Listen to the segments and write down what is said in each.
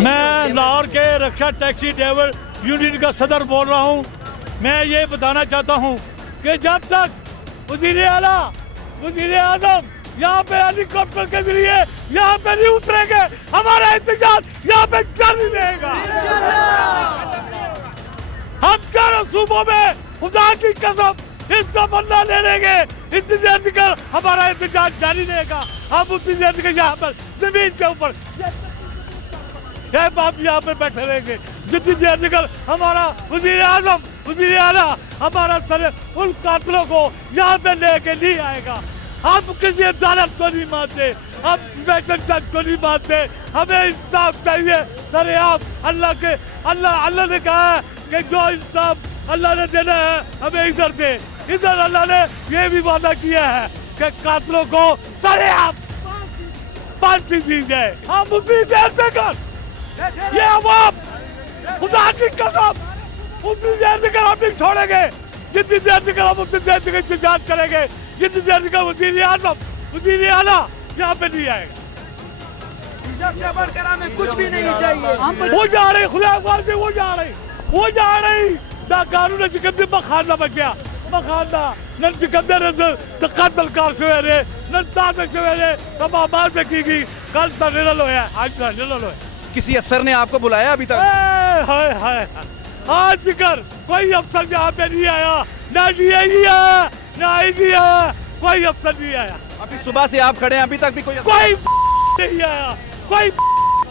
मैं लाहौर के रक्षा taxi driver union का सदर बोल रहा हूँ। मैं ये बताना चाहता हूँ कि जब तक वज़ीर आला वज़ीर आज़म यहाँ पे हेलीकॉप्टर के जरिए यहाँ पे नहीं उतरेंगे, हमारा इंतजार यहाँ पे जारी रहेगा। हम चारों सूबों में खुदा की कसम इसका बदला ले लेंगे। इंतजार कर, हमारा इंतजार जारी रहेगा। हम उस इंतजार यहाँ पर जमीन के ऊपर आप यहाँ पे बैठे रहेंगे। जितनी कर हमारा वज़ीर आज़म वज़ीर आला हमारा सर उन कातलों को यहाँ पे लेके नहीं आएगा। हम किसी अदालत को नहीं मानते, हम वेतन को नहीं मानते। हमें इंसाफ चाहिए। सर आप अल्लाह ने कहा है कि जो इंसाफ अल्लाह ने देना है हमें इधर दे। इधर अल्लाह ने ये भी वादा किया है कि कातलों को सर आप फांसी दी जाए। हम उसी देर से कर ये अवाम खुदा की कसम उतनी देर से कर हम नहीं छोड़ेंगे। जितनी देर से कर हम उतनी देर से इंतजार करेंगे। जितनी देर से कर वज़ीर आज़म वज़ीर आला यहाँ पे नहीं आएगा। हमें कुछ भी नहीं चाहिए। वो जा रही खुदा से वो जा रही ना कानून जिकंदे मखाना बच गया मखाना न जिकंदे ने कत्ल कर सवेरे न ताज़ सवेरे तमाम पे की गई। कल टर्मिनल होया आज टर्मिनल होया। किसी अफसर ने आपको बुलाया अभी तक? हाय आज जिक्र कोई अफसर यहाँ पे नहीं आया, ना DIG आया ना IG आया, कोई अफसर नहीं आया। अभी सुबह से आप खड़े हैं, अभी तक भी कोई नहीं आया, कोई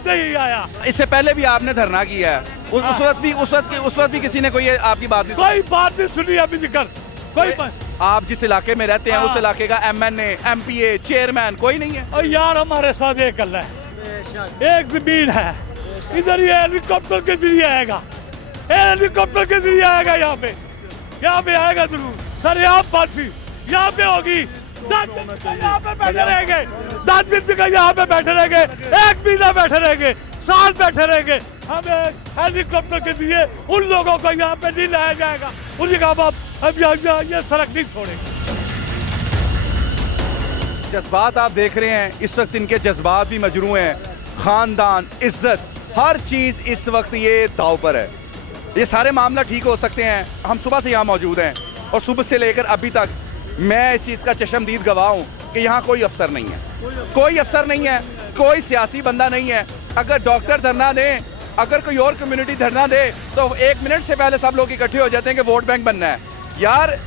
नहीं आया। इससे पहले भी आपने धरना किया है, उस वक्त भी किसी ने कोई आपकी बात नहीं कोई बात नहीं सुनी अभी जिक्र कोई आप जिस इलाके में रहते हैं उस इलाके का MNA MPA चेयरमैन कोई नहीं है? और यार हमारे साथ एक अल्लाह है, एक जमीन है। इधर ये हेलीकॉप्टर के जरिए आएगा, हेलीकॉप्टर के जरिए आएगा। यहाँ पे आएगा जरूर। सर यहाँ फांसी यहाँ पे होगी। 10 दिन यहाँ पे बैठे रहेंगे, 10 दिन तक यहाँ पे बैठे रहेंगे, 1 महीना बैठे रहेंगे, साल बैठे रहेंगे। हमें हेलीकॉप्टर के जरिए उन लोगों को यहाँ पे नहीं लाया जाएगा। उन्हीं का बाप हम यहाँ ये सड़क नहीं छोड़ेंगे। जज्बात आप देख रहे हैं, इस वक्त इनके जज्बात भी मजरू हैं। खानदान, इज्जत, हर चीज़ इस वक्त ये दाव पर है। ये सारे मामला ठीक हो सकते हैं। हम सुबह से यहाँ मौजूद हैं और सुबह से लेकर अभी तक मैं इस चीज़ का चश्मदीद गवाह हूँ कि यहाँ कोई अफसर नहीं है, कोई अफसर नहीं है, कोई सियासी बंदा नहीं है। अगर डॉक्टर धरना दें, अगर कोई और कम्युनिटी धरना दे तो 1 मिनट से पहले सब लोग इकट्ठे हो जाते हैं कि वोट बैंक बनना है। यार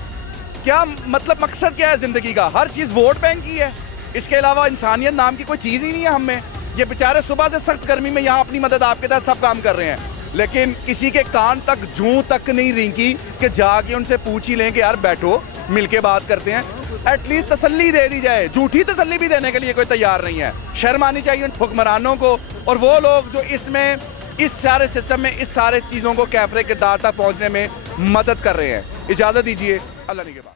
क्या मतलब, मकसद क्या है ज़िंदगी का? हर चीज़ वोट बैंक की है। इसके अलावा इंसानियत नाम की कोई चीज़ ही नहीं है हम में। ये बेचारे सुबह से सख्त गर्मी में यहाँ अपनी मदद आपके तहत सब काम कर रहे हैं, लेकिन किसी के कान तक जूं तक नहीं रेंगी कि जाके उनसे पूछ ही लें कि यार बैठो मिलके बात करते हैं। एटलीस्ट तसल्ली दे दी जाए। झूठी तसल्ली भी देने के लिए कोई तैयार नहीं है। शर्म आनी चाहिए उन हुक्मरानों को और वो लोग जो इसमें इस सारे सिस्टम में इस सारे चीज़ों को कैफरे किरदार तक पहुँचने में मदद कर रहे हैं। इजाज़त दीजिए, अल्लाह ने के बाद।